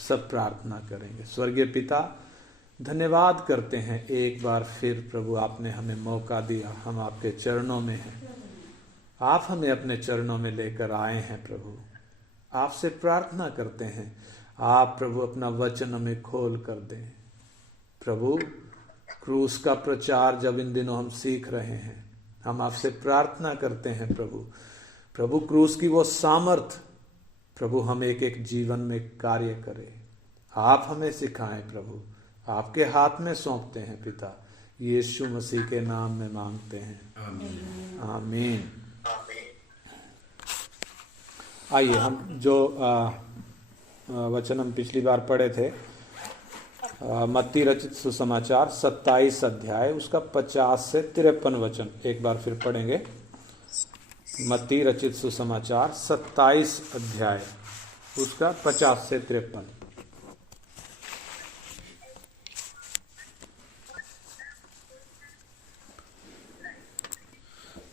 सब प्रार्थना करेंगे। स्वर्गीय पिता, धन्यवाद करते हैं एक बार फिर प्रभु, आपने हमें मौका दिया, हम आपके चरणों में हैं। आप हमें अपने चरणों में लेकर आए हैं प्रभु। आपसे प्रार्थना करते हैं, आप प्रभु अपना वचन हमें खोल कर दें प्रभु। क्रूस का प्रचार जब इन दिनों हम सीख रहे हैं, हम आपसे प्रार्थना करते हैं प्रभु। प्रभु क्रूस की वो सामर्थ प्रभु हम एक एक जीवन में कार्य करें। आप हमें सिखाएं प्रभु, आपके हाथ में सौंपते हैं पिता। यीशु मसीह के नाम में मांगते हैं, आमीन। आइए हम जो वचन हम पिछली बार पढ़े थे, मत्ती रचित सुसमाचार 27 अध्याय उसका 50 से 53 वचन एक बार फिर पढ़ेंगे। मत्ती रचित सुसमाचार 27 अध्याय उसका 50 से 53।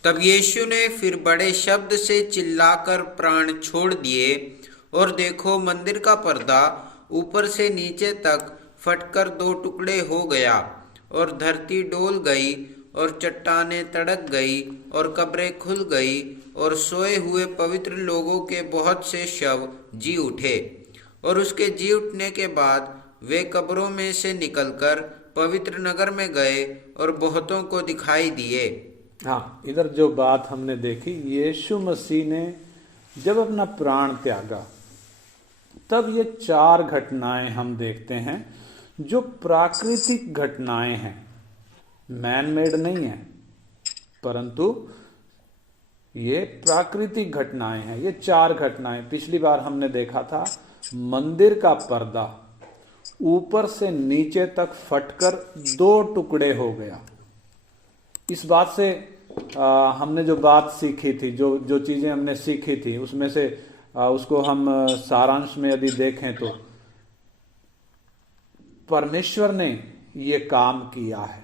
तब यीशु ने फिर बड़े शब्द से चिल्लाकर प्राण छोड़ दिए, और देखो मंदिर का पर्दा ऊपर से नीचे तक फटकर 2 टुकड़े हो गया, और धरती डोल गई, और चट्टानें तड़क गई, और कब्रें खुल गई, और सोए हुए पवित्र लोगों के बहुत से शव जी उठे। और उसके जी उठने के बाद वे कब्रों में से निकलकर पवित्र नगर में गए और बहुतों को दिखाई दिए। हाँ, इधर जो बात हमने देखी, यीशु मसीह ने जब अपना प्राण त्यागा तब ये 4 घटनाएं हम देखते हैं जो प्राकृतिक घटनाएं हैं, मैन मेड नहीं है, परंतु ये प्राकृतिक घटनाएं हैं। ये 4 घटनाएं पिछली बार हमने देखा था। मंदिर का पर्दा ऊपर से नीचे तक फटकर 2 टुकड़े हो गया। इस बात से हमने जो बात सीखी थी, जो चीजें हमने सीखी थी, उसमें से उसको हम सारांश में यदि देखें तो परमेश्वर ने ये काम किया है।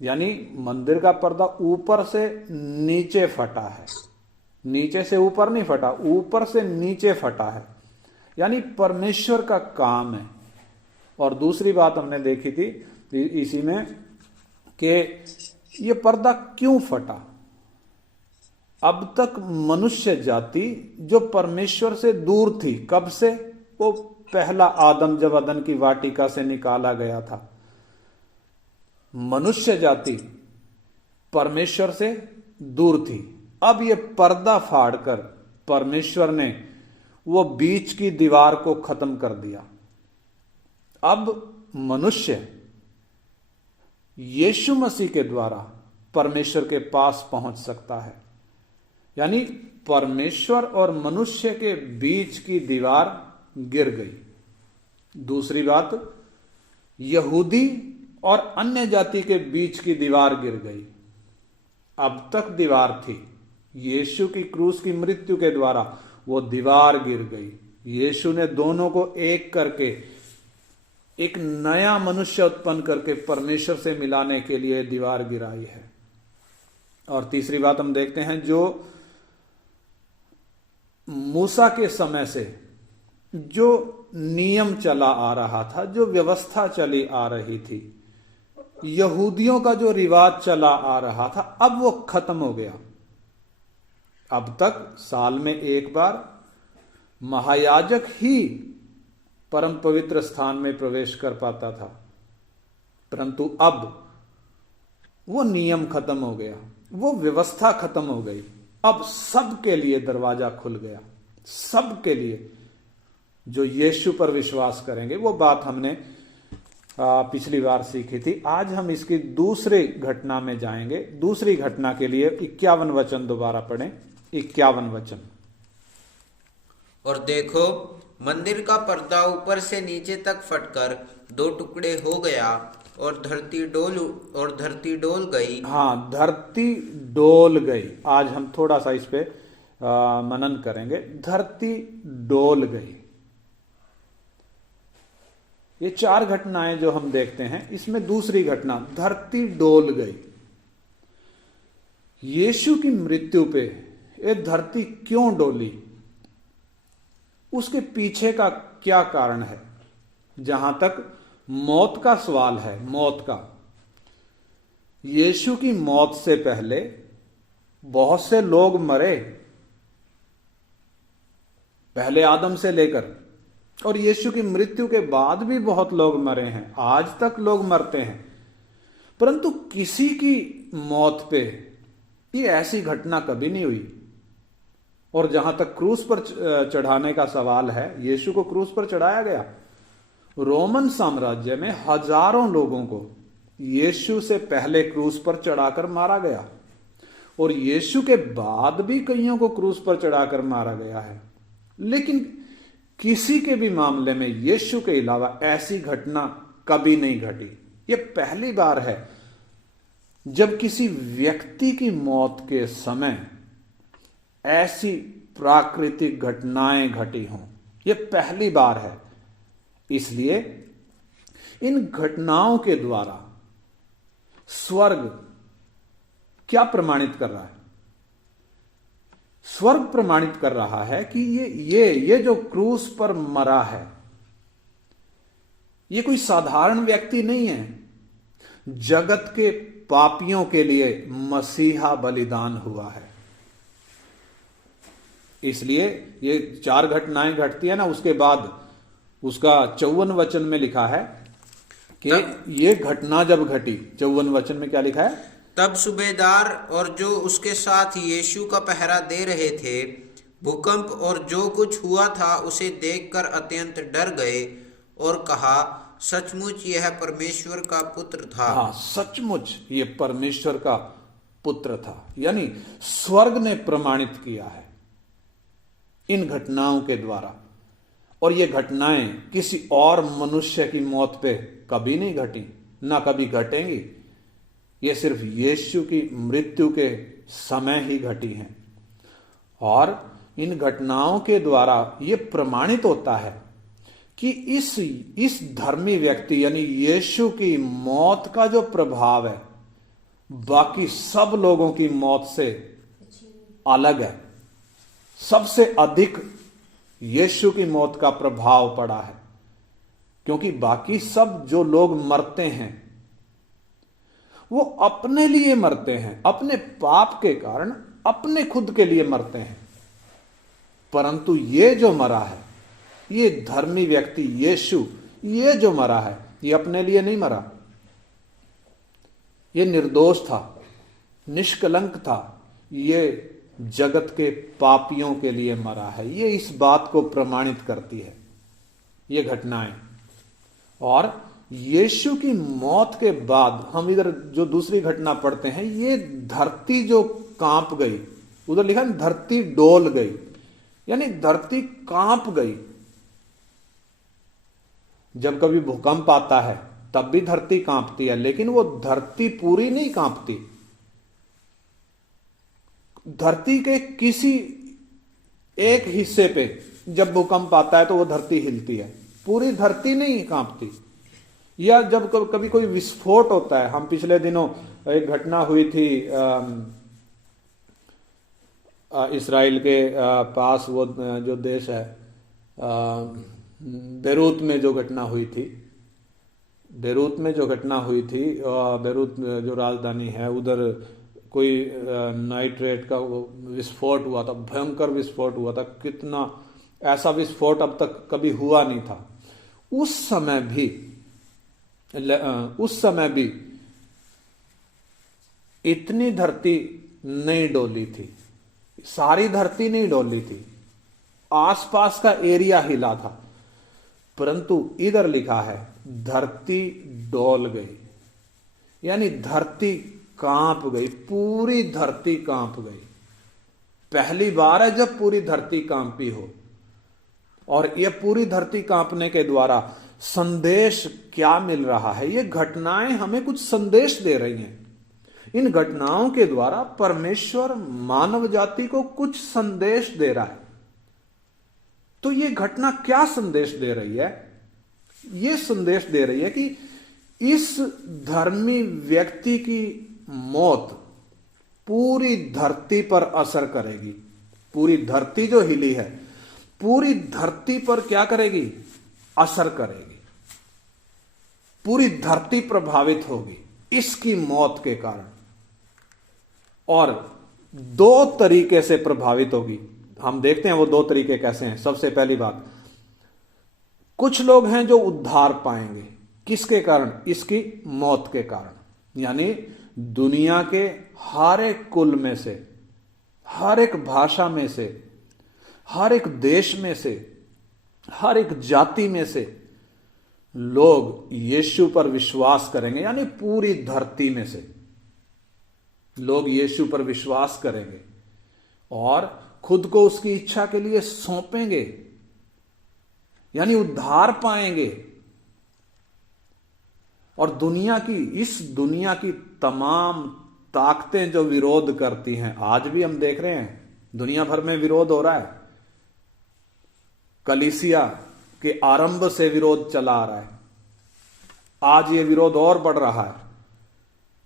यानी मंदिर का पर्दा ऊपर से नीचे फटा है, नीचे से ऊपर नहीं फटा, ऊपर से नीचे फटा है, यानी परमेश्वर का काम है। और दूसरी बात हमने देखी थी इसी में कि ये पर्दा क्यों फटा। अब तक मनुष्य जाति जो परमेश्वर से दूर थी, कब से? वो पहला आदम जब अदन की वाटिका से निकाला गया था, मनुष्य जाति परमेश्वर से दूर थी। अब ये पर्दा फाड़कर परमेश्वर ने वो बीच की दीवार को खत्म कर दिया। अब मनुष्य यीशु मसीह के द्वारा परमेश्वर के पास पहुंच सकता है। यानी परमेश्वर और मनुष्य के बीच की दीवार गिर गई। दूसरी बात, यहूदी और अन्य जाति के बीच की दीवार गिर गई। अब तक दीवार थी, यीशु की क्रूस की मृत्यु के द्वारा वो दीवार गिर गई। यीशु ने दोनों को एक करके एक नया मनुष्य उत्पन्न करके परमेश्वर से मिलाने के लिए दीवार गिराई है। और तीसरी बात हम देखते हैं, जो मूसा के समय से जो नियम चला आ रहा था, जो व्यवस्था चली आ रही थी, यहूदियों का जो रिवाज चला आ रहा था, अब वो खत्म हो गया। अब तक साल में एक बार महायाजक ही परम पवित्र स्थान में प्रवेश कर पाता था, परंतु अब वो नियम खत्म हो गया, वो व्यवस्था खत्म हो गई। अब सबके लिए दरवाजा खुल गया, सबके लिए जो यीशु पर विश्वास करेंगे। वो बात हमने पिछली बार सीखी थी। आज हम इसकी दूसरी घटना में जाएंगे। दूसरी घटना के लिए 51 वचन दोबारा पढ़ें। 51 वचन। और देखो मंदिर का पर्दा ऊपर से नीचे तक फटकर 2 टुकड़े हो गया, और धरती डोल गई। हाँ, धरती डोल गई। आज हम थोड़ा सा इस पे मनन करेंगे। धरती डोल गई। ये 4 घटनाएं जो हम देखते हैं, इसमें दूसरी घटना, धरती डोल गई। यीशु की मृत्यु पे ये धरती क्यों डोली, उसके पीछे का क्या कारण है। जहां तक मौत का सवाल है, मौत का, यीशु की मौत से पहले बहुत से लोग मरे, पहले आदम से लेकर, और यीशु की मृत्यु के बाद भी बहुत लोग मरे हैं, आज तक लोग मरते हैं, परंतु किसी की मौत पे ये ऐसी घटना कभी नहीं हुई। और जहां तक क्रूस पर चढ़ाने का सवाल है, यीशु को क्रूस पर चढ़ाया गया। रोमन साम्राज्य में हजारों लोगों को यीशु से पहले क्रूस पर चढ़ाकर मारा गया, और यीशु के बाद भी कईयों को क्रूस पर चढ़ाकर मारा गया है, लेकिन किसी के भी मामले में यीशु के अलावा ऐसी घटना कभी नहीं घटी। यह पहली बार है जब किसी व्यक्ति की मौत के समय ऐसी प्राकृतिक घटनाएं घटी हों। यह पहली बार है। इसलिए इन घटनाओं के द्वारा स्वर्ग क्या प्रमाणित कर रहा है? स्वर्ग प्रमाणित कर रहा है कि ये जो क्रूस पर मरा है, ये कोई साधारण व्यक्ति नहीं है। जगत के पापियों के लिए मसीहा बलिदान हुआ है। इसलिए ये 4 घटनाएं घटती है ना, उसके बाद उसका 54 वचन में लिखा है कि ये घटना जब घटी, 54 वचन में क्या लिखा है? तब सूबेदार और जो उसके साथ यीशु का पहरा दे रहे थे भूकंप और जो कुछ हुआ था उसे देखकर अत्यंत डर गए और कहा, सचमुच यह परमेश्वर का पुत्र था। हाँ, सचमुच ये परमेश्वर का पुत्र था। यानी स्वर्ग ने प्रमाणित किया है इन घटनाओं के द्वारा। और ये घटनाएं किसी और मनुष्य की मौत पे कभी नहीं घटी, ना कभी घटेंगी। ये सिर्फ यीशु की मृत्यु के समय ही घटी हैं। और इन घटनाओं के द्वारा ये प्रमाणित होता है कि इस धर्मी व्यक्ति यानी यीशु की मौत का जो प्रभाव है बाकी सब लोगों की मौत से अलग है। सबसे अधिक यीशु की मौत का प्रभाव पड़ा है, क्योंकि बाकी सब जो लोग मरते हैं वो अपने लिए मरते हैं, अपने पाप के कारण अपने खुद के लिए मरते हैं। परंतु ये जो मरा है, ये धर्मी व्यक्ति यीशु, ये जो मरा है, ये अपने लिए नहीं मरा। ये निर्दोष था, निष्कलंक था। ये जगत के पापियों के लिए मरा है। ये इस बात को प्रमाणित करती है ये घटनाएं। और यीशु की मौत के बाद हम इधर जो दूसरी घटना पढ़ते हैं, ये धरती जो कांप गई, उधर लिखा है धरती डोल गई, यानी धरती कांप गई। जब कभी भूकंप आता है तब भी धरती कांपती है, लेकिन वो धरती पूरी नहीं कांपती। धरती के किसी एक हिस्से पे जब भूकंप आता है तो वो धरती हिलती है, पूरी धरती नहीं कांपती। या जब कभी कोई विस्फोट होता है, हम पिछले दिनों एक घटना हुई थी इस्राइल के पास, वो जो देश है बेरूत में जो घटना हुई थी, बेरूत में जो घटना हुई थी, बेरूत जो राजधानी है, उधर कोई नाइट्रेट का विस्फोट हुआ था, भयंकर विस्फोट हुआ था। कितना ऐसा विस्फोट अब तक कभी हुआ नहीं था। उस समय भी इतनी धरती नहीं डोली थी, सारी धरती नहीं डोली थी, आसपास का एरिया हिला था। परंतु इधर लिखा है धरती डोल गई, यानी धरती कांप गई, पूरी धरती कांप गई। पहली बार है जब पूरी धरती कांपी हो। और यह पूरी धरती कांपने के द्वारा संदेश क्या मिल रहा है? ये घटनाएं हमें कुछ संदेश दे रही हैं। इन घटनाओं के द्वारा परमेश्वर मानव जाति को कुछ संदेश दे रहा है। तो ये घटना क्या संदेश दे रही है? ये संदेश दे रही है कि इस धर्मी व्यक्ति की मौत पूरी धरती पर असर करेगी। पूरी धरती जो हिली है, पूरी धरती पर क्या करेगी? असर करेगी, पूरी धरती प्रभावित होगी इसकी मौत के कारण। और दो तरीके से प्रभावित होगी। हम देखते हैं वो दो तरीके कैसे हैं। सबसे पहली बात, कुछ लोग हैं जो उद्धार पाएंगे, किसके कारण? इसकी मौत के कारण। यानी दुनिया के हर एक कुल में से, हर एक भाषा में से, हर एक देश में से, हर एक जाति में से लोग यीशु पर विश्वास करेंगे। यानी पूरी धरती में से लोग यीशु पर विश्वास करेंगे और खुद को उसकी इच्छा के लिए सौंपेंगे, यानी उद्धार पाएंगे। और इस दुनिया की तमाम ताकतें जो विरोध करती हैं, आज भी हम देख रहे हैं दुनिया भर में विरोध हो रहा है। कलीसिया के आरंभ से विरोध चला आ रहा है, आज ये विरोध और बढ़ रहा है।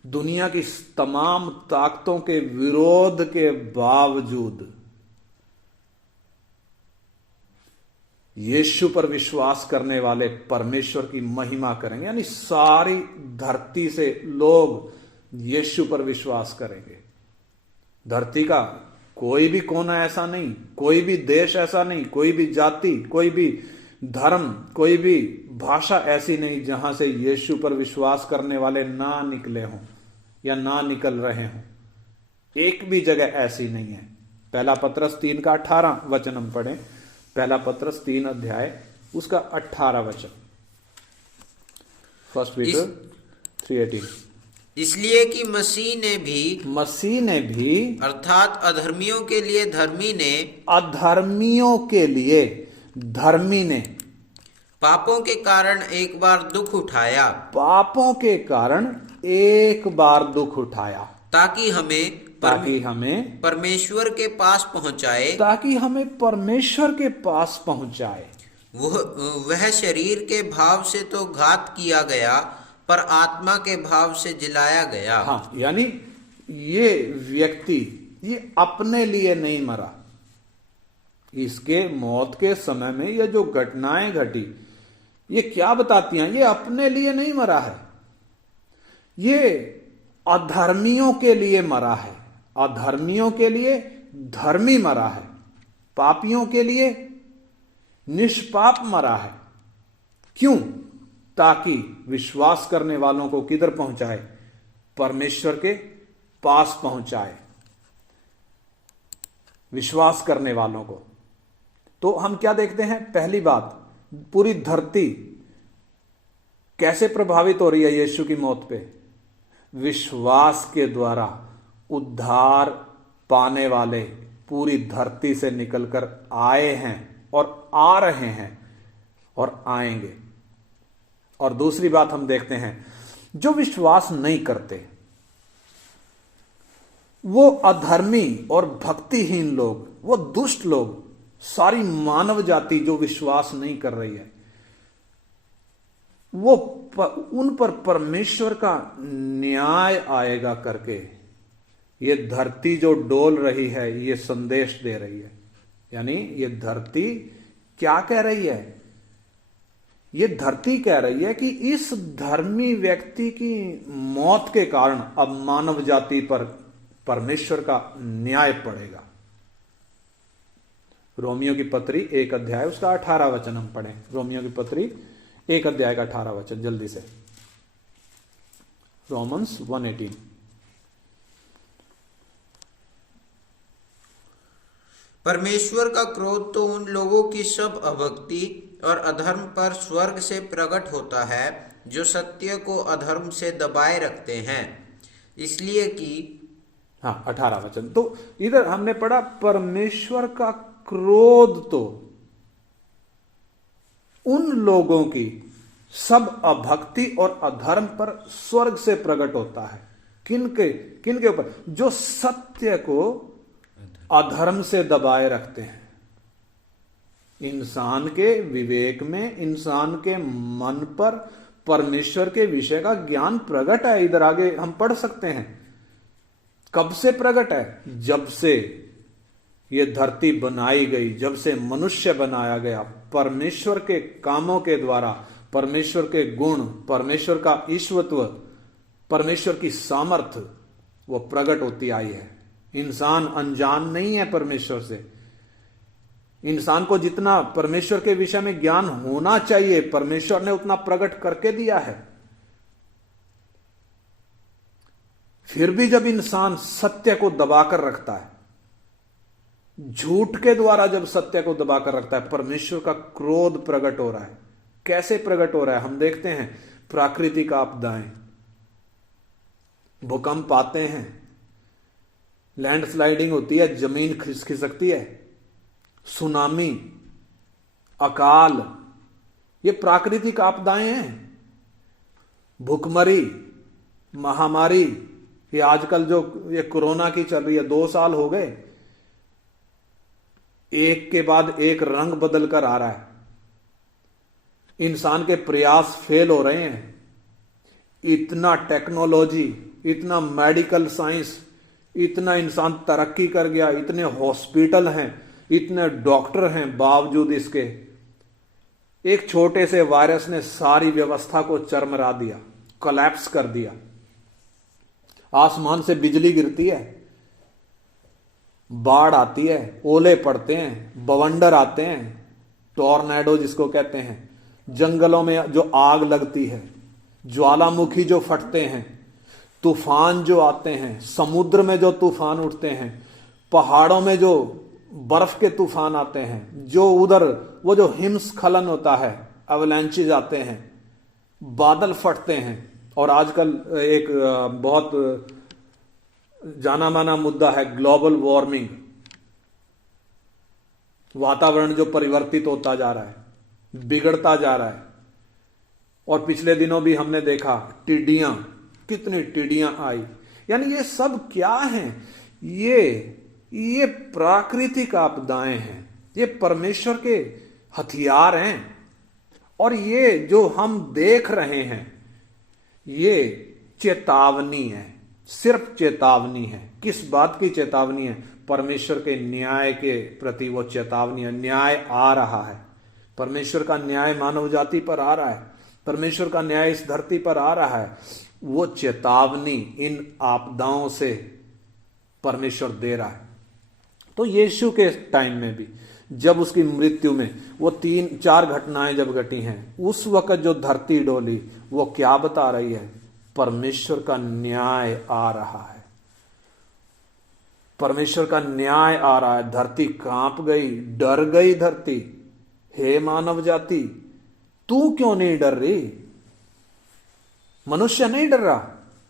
दुनिया की तमाम ताकतों के विरोध के बावजूद यीशु पर विश्वास करने वाले परमेश्वर की महिमा करेंगे। यानी सारी धरती से लोग यीशु पर विश्वास करेंगे। धरती का कोई भी कोना ऐसा नहीं, कोई भी देश ऐसा नहीं, कोई भी जाति, कोई भी धर्म, कोई भी भाषा ऐसी नहीं जहां से यीशु पर विश्वास करने वाले ना निकले हों या ना निकल रहे हों। एक भी जगह ऐसी नहीं है। पहला पत्रस 3:18 हम पढ़ें। पहला पत्रस 3 अध्याय उसका 18 वचन। First Peter 3:18। इसलिए कि मसीह ने भी अर्थात अधर्मियों के लिए धर्मी ने पापों के कारण एक बार दुख उठाया, ताकि हमें परमेश्वर के पास पहुंचाए। वह शरीर के भाव से तो घात किया गया, पर आत्मा के भाव से जिलाया गया। हाँ, यानी ये व्यक्ति ये अपने लिए नहीं मरा। इसके मौत के समय में ये जो घटनाएं घटी, ये क्या बताती हैं? ये अपने लिए नहीं मरा है, ये अधर्मियों के लिए मरा है। अधर्मियों के लिए धर्मी मरा है, पापियों के लिए निष्पाप मरा है। क्यों? ताकि विश्वास करने वालों को किधर पहुंचाए? परमेश्वर के पास पहुंचाए, विश्वास करने वालों को। तो हम क्या देखते हैं? पहली बात, पूरी धरती कैसे प्रभावित हो रही है यीशु की मौत पे? विश्वास के द्वारा उद्धार पाने वाले पूरी धरती से निकलकर आए हैं और आ रहे हैं और आएंगे। और दूसरी बात हम देखते हैं, जो विश्वास नहीं करते, वो अधर्मी और भक्तिहीन लोग, वो दुष्ट लोग, सारी मानव जाति जो विश्वास नहीं कर रही है, वो उन पर परमेश्वर का न्याय आएगा करके ये धरती जो डोल रही है, ये संदेश दे रही है। यानी ये धरती क्या कह रही है? ये धरती कह रही है कि इस धर्मी व्यक्ति की मौत के कारण अब मानव जाति पर परमेश्वर का न्याय पड़ेगा। रोमियो की पत्री 1 अध्याय उसका 18 वचन हम पढ़ें। रोमियो की पत्री 1 अध्याय का 18 वचन जल्दी से। रोमन्स 1:18। परमेश्वर का क्रोध तो उन लोगों की सब अभक्ति और अधर्म पर स्वर्ग से प्रकट होता है, जो सत्य को अधर्म से दबाए रखते हैं। इसलिए कि 18 वचन। तो इधर हमने पढ़ा परमेश्वर का क्रोध तो उन लोगों की सब अभक्ति और अधर्म पर स्वर्ग से प्रकट होता है। किनके ऊपर? जो सत्य को अधर्म से दबाए रखते हैं। इंसान के विवेक में, इंसान के मन पर परमेश्वर के विषय का ज्ञान प्रकट है। इधर आगे हम पढ़ सकते हैं कब से प्रकट है? जब से ये धरती बनाई गई, जब से मनुष्य बनाया गया, परमेश्वर के कामों के द्वारा, परमेश्वर के गुण, परमेश्वर का ईश्वरत्व, परमेश्वर की सामर्थ्य वो प्रकट होती आई है। इंसान अनजान नहीं है परमेश्वर से। इंसान को जितना परमेश्वर के विषय में ज्ञान होना चाहिए परमेश्वर ने उतना प्रकट करके दिया है। फिर भी जब इंसान सत्य को दबाकर रखता है, झूठ के द्वारा जब सत्य को दबाकर रखता है, परमेश्वर का क्रोध प्रकट हो रहा है। कैसे प्रकट हो रहा है हम देखते हैं। प्राकृतिक आपदाएं, भूकंप आते हैं, लैंडस्लाइडिंग होती है, जमीन खिसकती है, सुनामी, अकाल, ये प्राकृतिक आपदाएं हैं। भूखमरी, महामारी, ये आजकल जो ये कोरोना की चल रही है, 2 साल हो गए, एक के बाद एक रंग बदल कर आ रहा है। इंसान के प्रयास फेल हो रहे हैं। इतना टेक्नोलॉजी, इतना मेडिकल साइंस, इतना इंसान तरक्की कर गया, इतने हॉस्पिटल हैं, इतने डॉक्टर हैं, बावजूद इसके एक छोटे से वायरस ने सारी व्यवस्था को चरमरा दिया, कोलैप्स कर दिया। आसमान से बिजली गिरती है, बाढ़ आती है, ओले पड़ते हैं, बवंडर आते हैं, टॉर्नेडो जिसको कहते हैं, जंगलों में जो आग लगती है, ज्वालामुखी जो फटते हैं, तूफान जो आते हैं, समुद्र में जो तूफान उठते हैं, पहाड़ों में जो बर्फ के तूफान आते हैं, जो उधर वो जो हिमस्खलन होता है, अवलैंचेज आते हैं, बादल फटते हैं। और आजकल एक बहुत जाना माना मुद्दा है ग्लोबल वार्मिंग, वातावरण जो परिवर्तित होता जा रहा है, बिगड़ता जा रहा है। और पिछले दिनों भी हमने देखा टिड्डियां, कितनी टिड्डियां आई। यानी ये सब क्या हैं? ये प्राकृतिक आपदाएं हैं, ये परमेश्वर के हथियार हैं। और ये जो हम देख रहे हैं ये चेतावनी है, सिर्फ चेतावनी है। किस बात की चेतावनी है? परमेश्वर के न्याय के प्रति वो चेतावनी है। न्याय आ रहा है, परमेश्वर का न्याय मानव जाति पर आ रहा है, परमेश्वर का न्याय इस धरती पर आ रहा है। वो चेतावनी इन आपदाओं से परमेश्वर दे रहा है। तो यीशु के टाइम में भी जब उसकी मृत्यु में वो 3-4 घटनाएं जब घटी हैं, उस वक्त जो धरती डोली वो क्या बता रही है? परमेश्वर का न्याय आ रहा है, परमेश्वर का न्याय आ रहा है। धरती कांप गई, डर गई धरती। हे मानव जाति, तू क्यों नहीं डर रही? मनुष्य नहीं डर रहा,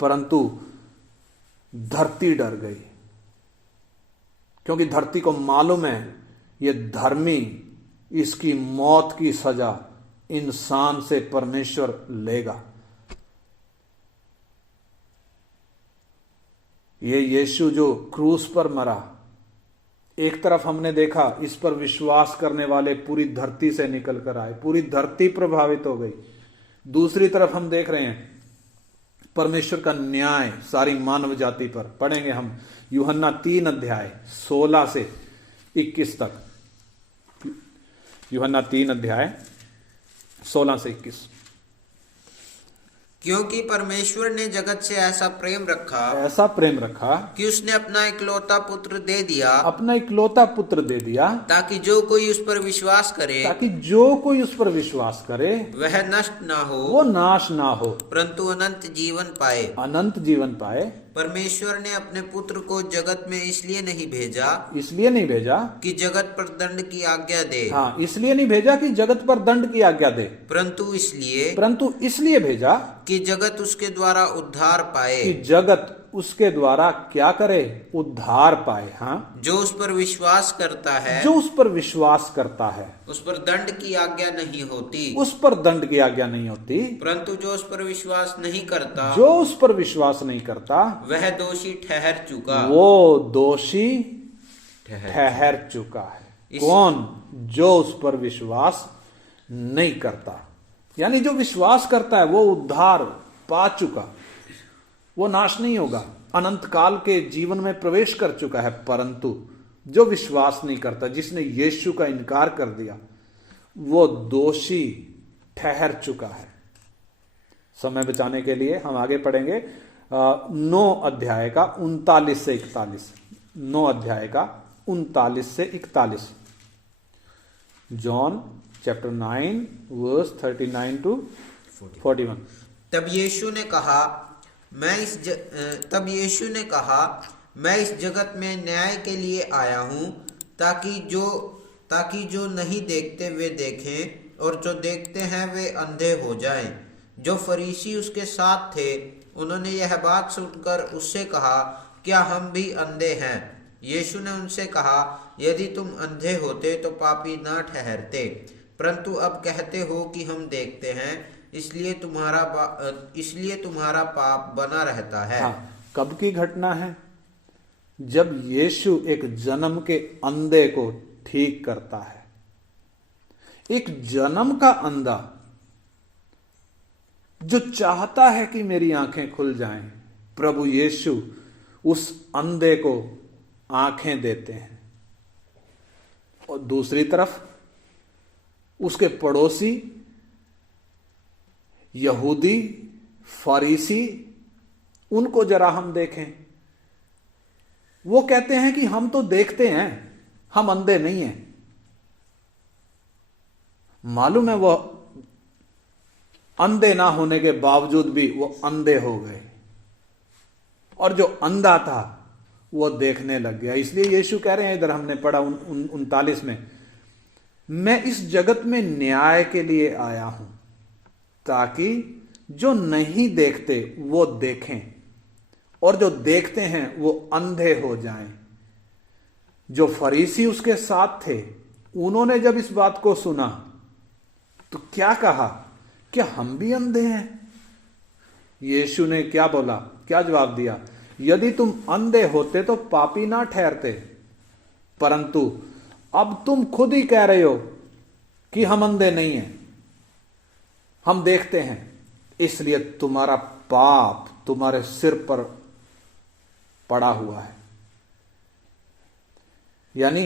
परंतु धरती डर गई, क्योंकि धरती को मालूम है ये धर्मी, इसकी मौत की सजा इंसान से परमेश्वर लेगा। ये यीशु जो क्रूस पर मरा, एक तरफ हमने देखा इस पर विश्वास करने वाले पूरी धरती से निकल कर आए, पूरी धरती प्रभावित हो गई। दूसरी तरफ हम देख रहे हैं परमेश्वर का न्याय सारी मानव जाति पर। पढ़ेंगे हम यूहन्ना 3 अध्याय 16 से 21 तक। यूहन्ना 3 अध्याय 16 से 21। क्योंकि परमेश्वर ने जगत से ऐसा प्रेम रखा कि उसने अपना इकलौता पुत्र दे दिया, अपना इकलौता पुत्र दे दिया, ताकि जो कोई उस पर विश्वास करे वह नष्ट ना हो, वो नाश ना हो, परंतु अनंत जीवन पाए। परमेश्वर ने अपने पुत्र को जगत में इसलिए नहीं भेजा कि जगत पर दंड की आज्ञा दे। हाँ, इसलिए नहीं भेजा कि जगत पर दंड की आज्ञा दे, परंतु इसलिए भेजा कि जगत उसके द्वारा उद्धार पाए। कि जगत उसके द्वारा क्या करे? उद्धार पाए। हाँ, जो उस पर विश्वास करता है, उस पर दंड की आज्ञा नहीं होती, परंतु जो उस पर विश्वास नहीं करता, वह दोषी ठहर चुका है। कौन? जो उस पर विश्वास नहीं करता। यानी जो विश्वास करता है वो उद्धार पा चुका, वो नाश नहीं होगा, अनंत काल के जीवन में प्रवेश कर चुका है। परंतु जो विश्वास नहीं करता, जिसने यीशु का इनकार कर दिया, वो दोषी ठहर चुका है। समय बचाने के लिए हम आगे पढ़ेंगे 9 अध्याय का 39 से 41। 9 अध्याय का 39 से 41। John chapter 9 verse 39 to 41। तब यीशु ने कहा, मैं इस जगत में न्याय के लिए आया हूँ, ताकि जो नहीं देखते वे देखें और जो देखते हैं वे अंधे हो जाएं। जो फरीसी उसके साथ थे उन्होंने यह बात सुनकर उससे कहा, क्या हम भी अंधे हैं? यीशु ने उनसे कहा, यदि तुम अंधे होते तो पापी न ठहरते, परंतु अब कहते हो कि हम देखते हैं, इसलिए तुम्हारा पाप बना रहता है। हाँ, कब की घटना है? जब यीशु एक जन्म के अंधे को ठीक करता है। एक जन्म का अंधा जो चाहता है कि मेरी आंखें खुल जाएं, प्रभु यीशु उस अंधे को आंखें देते हैं। और दूसरी तरफ उसके पड़ोसी यहूदी फरीसी, उनको जरा हम देखें। वो कहते हैं कि हम तो देखते हैं, हम अंधे नहीं हैं। मालूम है वो अंधे ना होने के बावजूद भी वो अंधे हो गए, और जो अंधा था वो देखने लग गया। इसलिए यीशु कह रहे हैं, इधर हमने पढ़ा 39 में, मैं इस जगत में न्याय के लिए आया हूं, ताकि जो नहीं देखते वो देखें और जो देखते हैं वो अंधे हो जाएं। जो फरीसी उसके साथ थे, उन्होंने जब इस बात को सुना तो क्या कहा, क्या हम भी अंधे हैं? यीशु ने क्या बोला, क्या जवाब दिया? यदि तुम अंधे होते तो पापी ना ठहरते, परंतु अब तुम खुद ही कह रहे हो कि हम अंधे नहीं हैं, हम देखते हैं, इसलिए तुम्हारा पाप तुम्हारे सिर पर पड़ा हुआ है। यानी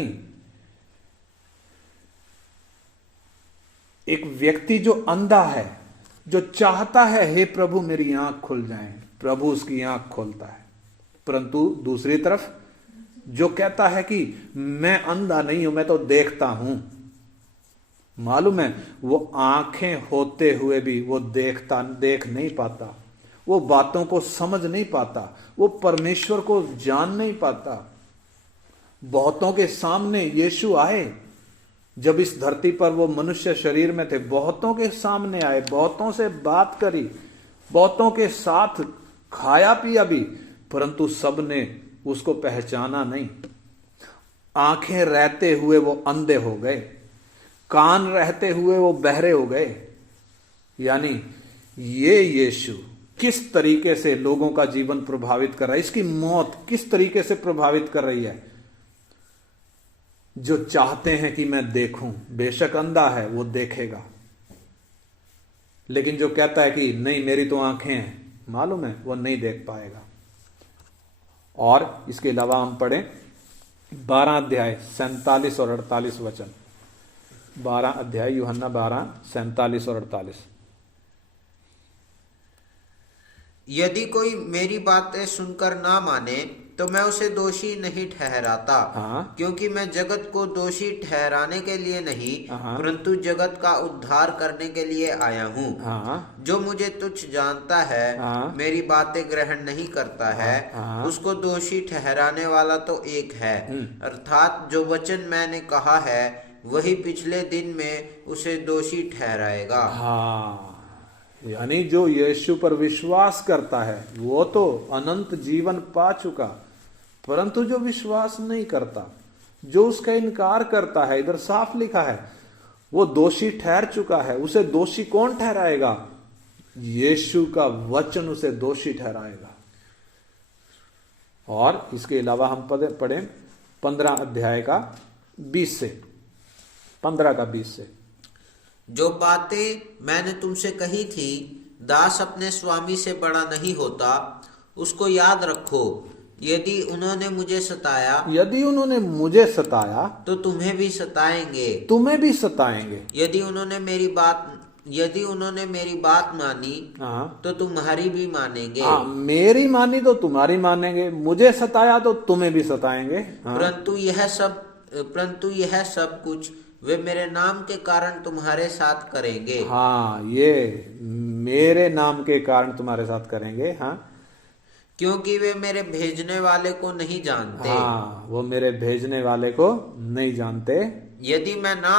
एक व्यक्ति जो अंधा है, जो चाहता है हे प्रभु मेरी आंख खुल जाए, प्रभु उसकी आंख खोलता है। परंतु दूसरी तरफ जो कहता है कि मैं अंधा नहीं हूं, मैं तो देखता हूं, मालूम है वो आंखें होते हुए भी वो देख नहीं पाता, वो बातों को समझ नहीं पाता, वो परमेश्वर को जान नहीं पाता। बहुतों के सामने यीशु आए, जब इस धरती पर वो मनुष्य शरीर में थे, बहुतों के सामने आए, बहुतों से बात करी, बहुतों के साथ खाया पिया भी, परंतु सबने उसको पहचाना नहीं। आंखें रहते हुए वो अंधे हो गए, कान रहते हुए वो बहरे हो गए। यानी ये यीशु किस तरीके से लोगों का जीवन प्रभावित कर रहा है, इसकी मौत किस तरीके से प्रभावित कर रही है। जो चाहते हैं कि मैं देखूं, बेशक अंधा है वो देखेगा, लेकिन जो कहता है कि नहीं मेरी तो आंखें हैं, मालूम है वो नहीं देख पाएगा। और इसके अलावा हम पढ़ें 12 अध्याय 47 और 48 वचन। 12 अध्याय यूहन्ना 12 47 और 48। यदि कोई मेरी बातें सुनकर ना माने तो मैं उसे दोषी नहीं ठहराता। हाँ। क्योंकि मैं जगत को दोषी ठहराने के लिए नहीं, हाँ। परंतु जगत का उद्धार करने के लिए आया हूँ। हाँ। जो मुझे तुच्छ जानता है, हाँ। मेरी बातें ग्रहण नहीं करता है, हाँ। उसको दोषी ठहराने वाला तो एक है, अर्थात जो वचन मैंने कहा है वही पिछले दिन में उसे दोषी ठहराएगा। हाँ, यानी जो यीशु पर विश्वास करता है वो तो अनंत जीवन पा चुका, परंतु जो विश्वास नहीं करता, जो उसका इनकार करता है, इधर साफ लिखा है वो दोषी ठहर चुका है। उसे दोषी कौन ठहराएगा? यीशु का वचन उसे दोषी ठहराएगा। और इसके अलावा हम पढ़ें 15 अध्याय का 20 से 15 का 20 से। जो बातें मैंने तुमसे कही थी, दास अपने स्वामी से बड़ा नहीं होता, उसको याद रखो। यदि उन्होंने मुझे सताया यदि उन्होंने मुझे सताया तो तुम्हें भी सताएंगे। तुम्हें भी सताएंगे। यदि उन्होंने मेरी बात मानी हाँ तो तुम्हारी भी मानेंगे। हाँ, मेरी मानी तो तुम्हारी मानेंगे, मुझे सताया तो तुम्हें भी सताएंगे। हाँ। परंतु यह सब कुछ वे मेरे नाम के कारण तुम्हारे साथ करेंगे। हाँ, ये मेरे नाम के कारण तुम्हारे साथ करेंगे। हाँ, क्योंकि वे मेरे भेजने वाले को नहीं जानते। हाँ, वो मेरे भेजने वाले को नहीं जानते। यदि मैं ना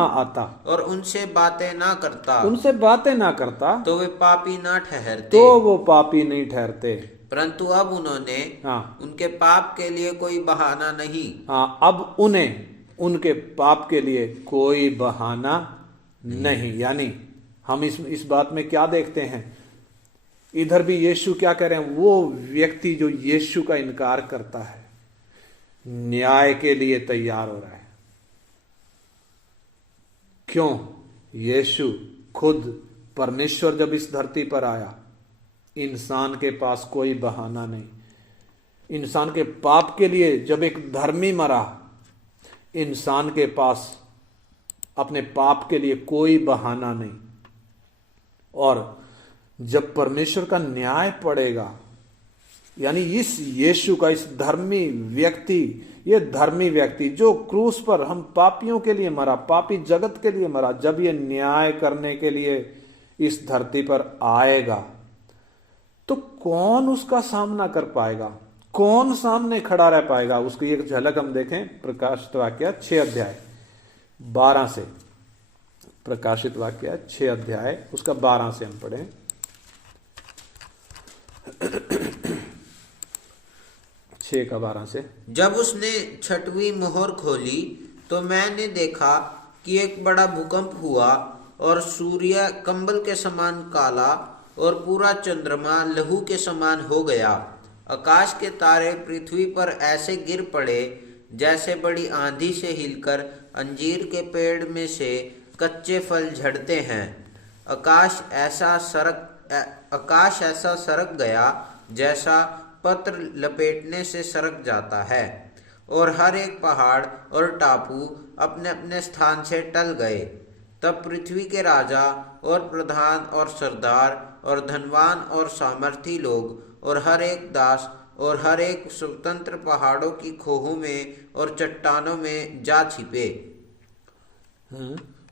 आता और उनसे बातें ना करता तो वे पापी ना ठहरते। तो वो पापी नहीं ठहरते। परंतु अब उन्होंने उनके पाप के लिए कोई बहाना नहीं। हाँ, अब उन्हें उनके पाप के लिए कोई बहाना नहीं। यानी हम इस बात में क्या देखते हैं, इधर भी यीशु क्या कह रहे हैं, वो व्यक्ति जो यीशु का इनकार करता है न्याय के लिए तैयार हो रहा है। क्यों? यीशु खुद परमेश्वर जब इस धरती पर आया, इंसान के पास कोई बहाना नहीं। इंसान के पाप के लिए जब एक धर्मी मरा, इंसान के पास अपने पाप के लिए कोई बहाना नहीं। और जब परमेश्वर का न्याय पड़ेगा, यानी इस यीशु का, इस धर्मी व्यक्ति, ये धर्मी व्यक्ति जो क्रूस पर हम पापियों के लिए मरा, पापी जगत के लिए मरा, जब ये न्याय करने के लिए इस धरती पर आएगा तो कौन उसका सामना कर पाएगा, कौन सामने खड़ा रह पाएगा? उसकी एक झलक हम देखें प्रकाशित वाक्य 6 अध्याय 12 से। प्रकाशित वाक्य 6 अध्याय उसका 12 से हम पढ़ें। 6 का 12 से। जब उसने 6वीं मोहर खोली तो मैंने देखा कि एक बड़ा भूकंप हुआ और सूर्य कंबल के समान काला और पूरा चंद्रमा लहू के समान हो गया। आकाश के तारे पृथ्वी पर ऐसे गिर पड़े जैसे बड़ी आंधी से हिलकर अंजीर के पेड़ में से कच्चे फल झड़ते हैं। आकाश ऐसा सरक गया जैसा पत्र लपेटने से सरक जाता है, और हर एक पहाड़ और टापू अपने अपने स्थान से टल गए। तब पृथ्वी के राजा और प्रधान और सरदार और धनवान और सामर्थी लोग और हर एक दास और हर एक स्वतंत्र पहाड़ों की खोहों में और चट्टानों में जा छिपे,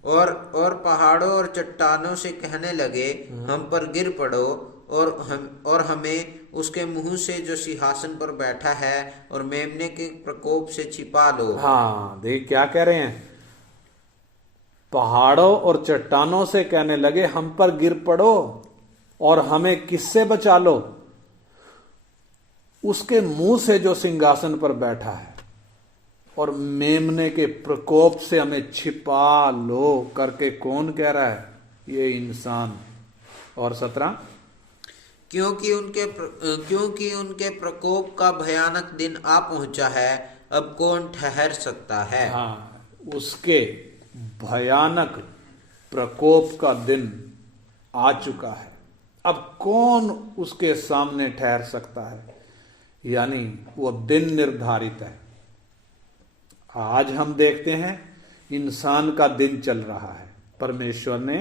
और पहाड़ों और चट्टानों से कहने लगे, हम पर गिर पड़ो और हमें उसके मुंह से जो सिंहासन पर बैठा है और मेमने के प्रकोप से छिपा लो। हाँ, देख क्या कह रहे हैं, पहाड़ों और चट्टानों से कहने लगे हम पर गिर पड़ो और हमें किससे बचा लो? उसके मुंह से जो सिंहासन पर बैठा है, और मेमने के प्रकोप से हमें छिपा लो करके कौन कह रहा है? ये इंसान। और 17, क्योंकि उनके प्रकोप का भयानक दिन आ पहुंचा है, अब कौन ठहर सकता है? हाँ, उसके भयानक प्रकोप का दिन आ चुका है, अब कौन उसके सामने ठहर सकता है? यानी वो दिन निर्धारित है। आज हम देखते हैं इंसान का दिन चल रहा है। परमेश्वर ने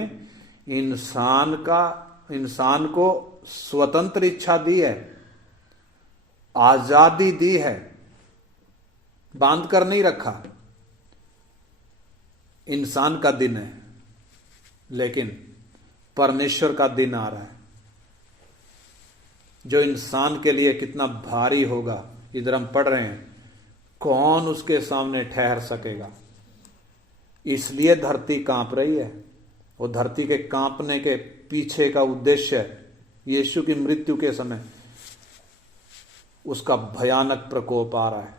इंसान को स्वतंत्र इच्छा दी है, आजादी दी है, बांध कर नहीं रखा। इंसान का दिन है, लेकिन परमेश्वर का दिन आ रहा है जो इंसान के लिए कितना भारी होगा। इधर हम पढ़ रहे हैं, कौन उसके सामने ठहर सकेगा? इसलिए धरती कांप रही है। वो धरती के कांपने के पीछे का उद्देश्य है यीशु की मृत्यु के समय उसका भयानक प्रकोप आ रहा है।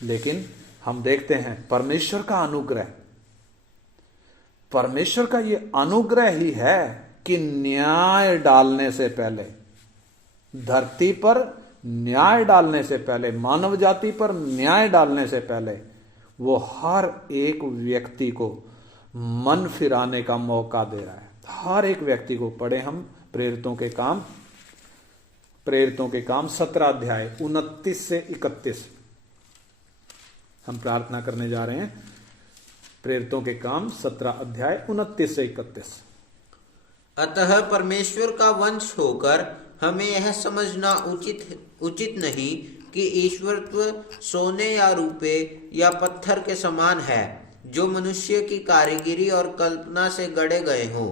लेकिन हम देखते हैं परमेश्वर का अनुग्रह, परमेश्वर का ये अनुग्रह ही है कि न्याय डालने से पहले, धरती पर न्याय डालने से पहले, मानव जाति पर न्याय डालने से पहले वो हर एक व्यक्ति को मन फिराने का मौका दे रहा है। हर एक व्यक्ति को। पढ़े हम प्रेरितों के काम प्रेरितों के काम 17 अध्याय 29 से 31 हम प्रार्थना करने जा रहे हैं। प्रेरितों के काम 17 अध्याय 29 से 31। अतः परमेश्वर का वंश होकर हमें यह समझना उचित नहीं कि ईश्वरत्व सोने या रूपे या पत्थर के समान है, जो मनुष्य की कारीगिरी और कल्पना से गढ़े गए हों।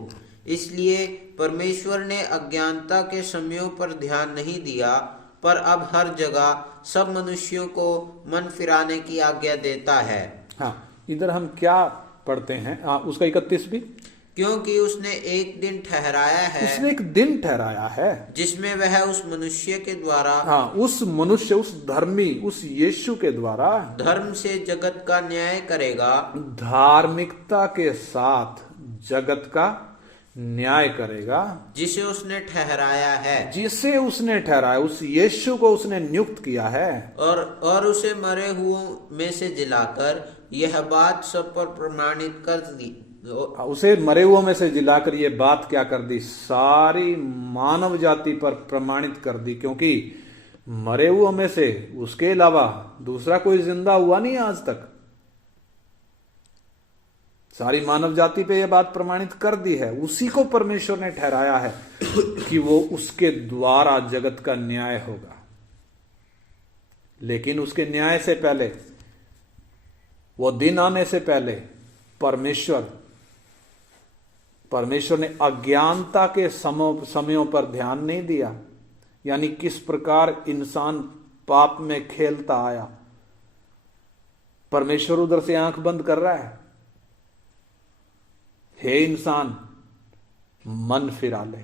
इसलिए परमेश्वर ने अज्ञानता के समयों पर ध्यान नहीं दिया, पर अब हर जगह सब मनुष्यों को मन फिराने की आज्ञा देता है। हाँ, इधर हम क्या पढ़ते हैं? उसका 31 भी, क्योंकि उसने एक दिन ठहराया है, उसने एक दिन ठहराया है जिसमें वह उस मनुष्य के द्वारा, हाँ, उस मनुष्य, उस धर्मी, उस यीशु के द्वारा धर्म से जगत का न्याय करेगा। धार्मिकता के साथ जगत का न्याय करेगा, जिसे उसने ठहराया है, जिसे उसने ठहराया, उस यीशु को उसने नियुक्त किया है, और उसे मरे हुओं में से जिलाकर यह बात सब पर प्रमाणित कर दी। उसे मरे हुओं में से जिलाकर ये बात क्या कर दी? सारी मानव जाति पर प्रमाणित कर दी, क्योंकि मरे हुओं में से उसके अलावा दूसरा कोई जिंदा हुआ नहीं आज तक। सारी मानव जाति पे यह बात प्रमाणित कर दी है। उसी को परमेश्वर ने ठहराया है कि वो उसके द्वारा जगत का न्याय होगा। लेकिन उसके न्याय से पहले, वो दिन आने से पहले, परमेश्वर ने अज्ञानता के समयों पर ध्यान नहीं दिया। यानी किस प्रकार इंसान पाप में खेलता आया, परमेश्वर उधर से आंख बंद कर रहा है। हे इंसान, मन फिरा ले,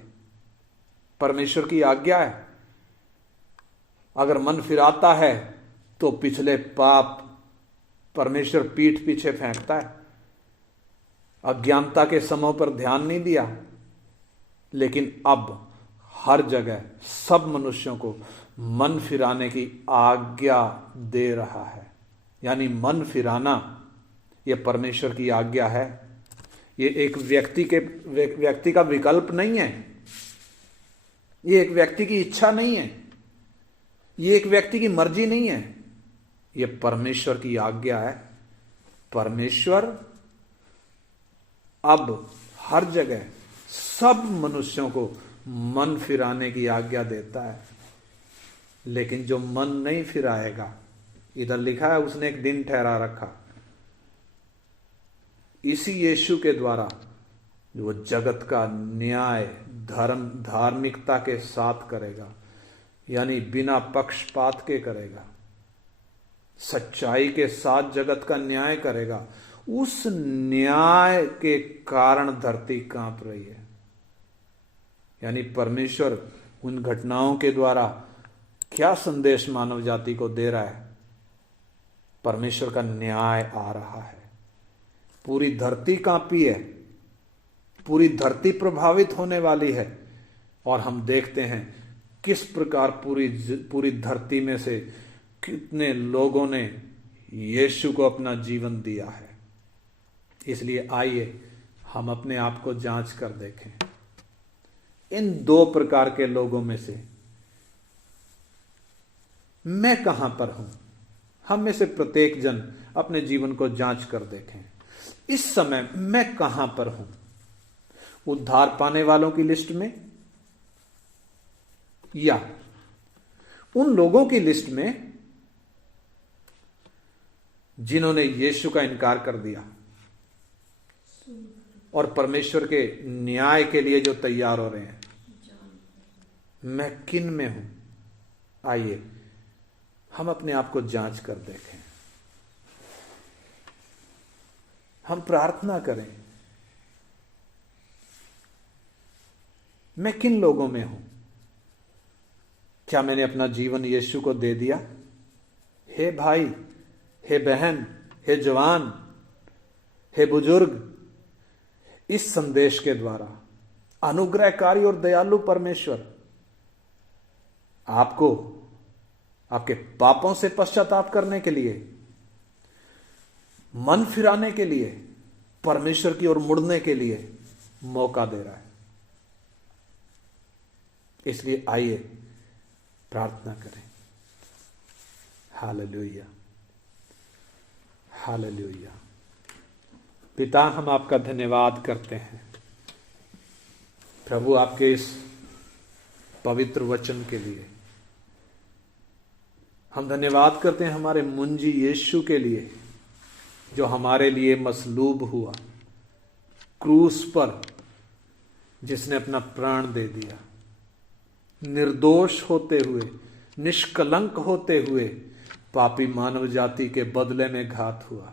परमेश्वर की आज्ञा है। अगर मन फिराता है तो पिछले पाप परमेश्वर पीठ पीछे फेंकता है। अज्ञानता के समय पर ध्यान नहीं दिया, लेकिन अब हर जगह सब मनुष्यों को मन फिराने की आज्ञा दे रहा है। यानी मन फिराना यह परमेश्वर की आज्ञा है। ये एक व्यक्ति का विकल्प नहीं है, ये एक व्यक्ति की इच्छा नहीं है, ये एक व्यक्ति की मर्जी नहीं है, ये परमेश्वर की आज्ञा है। परमेश्वर अब हर जगह सब मनुष्यों को मन फिराने की आज्ञा देता है। लेकिन जो मन नहीं फिराएगा, इधर लिखा है उसने एक दिन ठहरा रखा, इसी यीशु के द्वारा वो जगत का न्याय धार्मिकता के साथ करेगा, यानी बिना पक्षपात के करेगा, सच्चाई के साथ जगत का न्याय करेगा। उस न्याय के कारण धरती कांप रही है। यानी परमेश्वर उन घटनाओं के द्वारा क्या संदेश मानव जाति को दे रहा है? परमेश्वर का न्याय आ रहा है। पूरी धरती कांपी है, पूरी धरती प्रभावित होने वाली है। और हम देखते हैं किस प्रकार पूरी धरती में से कितने लोगों ने यीशु को अपना जीवन दिया है। इसलिए आइए हम अपने आप को जांच कर देखें। इन दो प्रकार के लोगों में से मैं कहां पर हूं? हम में से प्रत्येक जन अपने जीवन को जांच कर देखें। इस समय मैं कहां पर हूं? उद्धार पाने वालों की लिस्ट में, या उन लोगों की लिस्ट में जिन्होंने यीशु का इनकार कर दिया और परमेश्वर के न्याय के लिए जो तैयार हो रहे हैं? मैं किन में हूं? आइए हम अपने आप को जांच कर देखें। हम प्रार्थना करें, मैं किन लोगों में हूं? क्या मैंने अपना जीवन यीशु को दे दिया? हे भाई, हे बहन, हे जवान, हे बुजुर्ग, इस संदेश के द्वारा अनुग्रहकारी और दयालु परमेश्वर आपको आपके पापों से पश्चाताप करने के लिए, मन फिराने के लिए, परमेश्वर की ओर मुड़ने के लिए मौका दे रहा है। इसलिए आइए प्रार्थना करें। Hallelujah, hallelujah. पिता, हम आपका धन्यवाद करते हैं प्रभु आपके इस पवित्र वचन के लिए। हम धन्यवाद करते हैं हमारे मुंजी यीशु के लिए, जो हमारे लिए मसलूब हुआ क्रूस पर, जिसने अपना प्राण दे दिया, निर्दोष होते हुए, निष्कलंक होते हुए पापी मानव जाति के बदले में घात हुआ।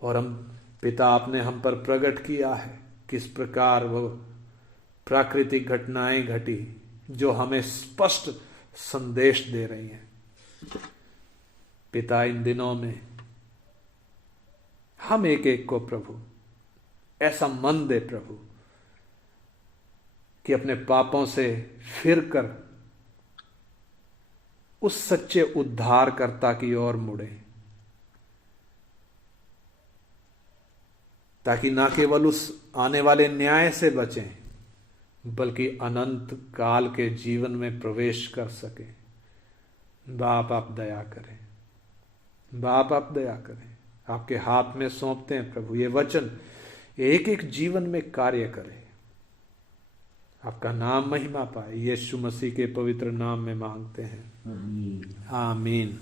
और हम पिता, आपने हम पर प्रकट किया है किस प्रकार वो प्राकृतिक घटनाएं घटी जो हमें स्पष्ट संदेश दे रही हैं। पिता, इन दिनों में हम एक एक को प्रभु ऐसा मन दे प्रभु कि अपने पापों से फिरकर उस सच्चे उद्धारकर्ता की ओर मुड़े, ताकि ना केवल उस आने वाले न्याय से बचें, बल्कि अनंत काल के जीवन में प्रवेश कर सके। बाप, आप दया करें, बाप आप दया करें। आपके हाथ में सौंपते हैं प्रभु, ये वचन एक एक जीवन में कार्य करे, आपका नाम महिमा पाए। यीशु मसीह के पवित्र नाम में मांगते हैं, आमीन।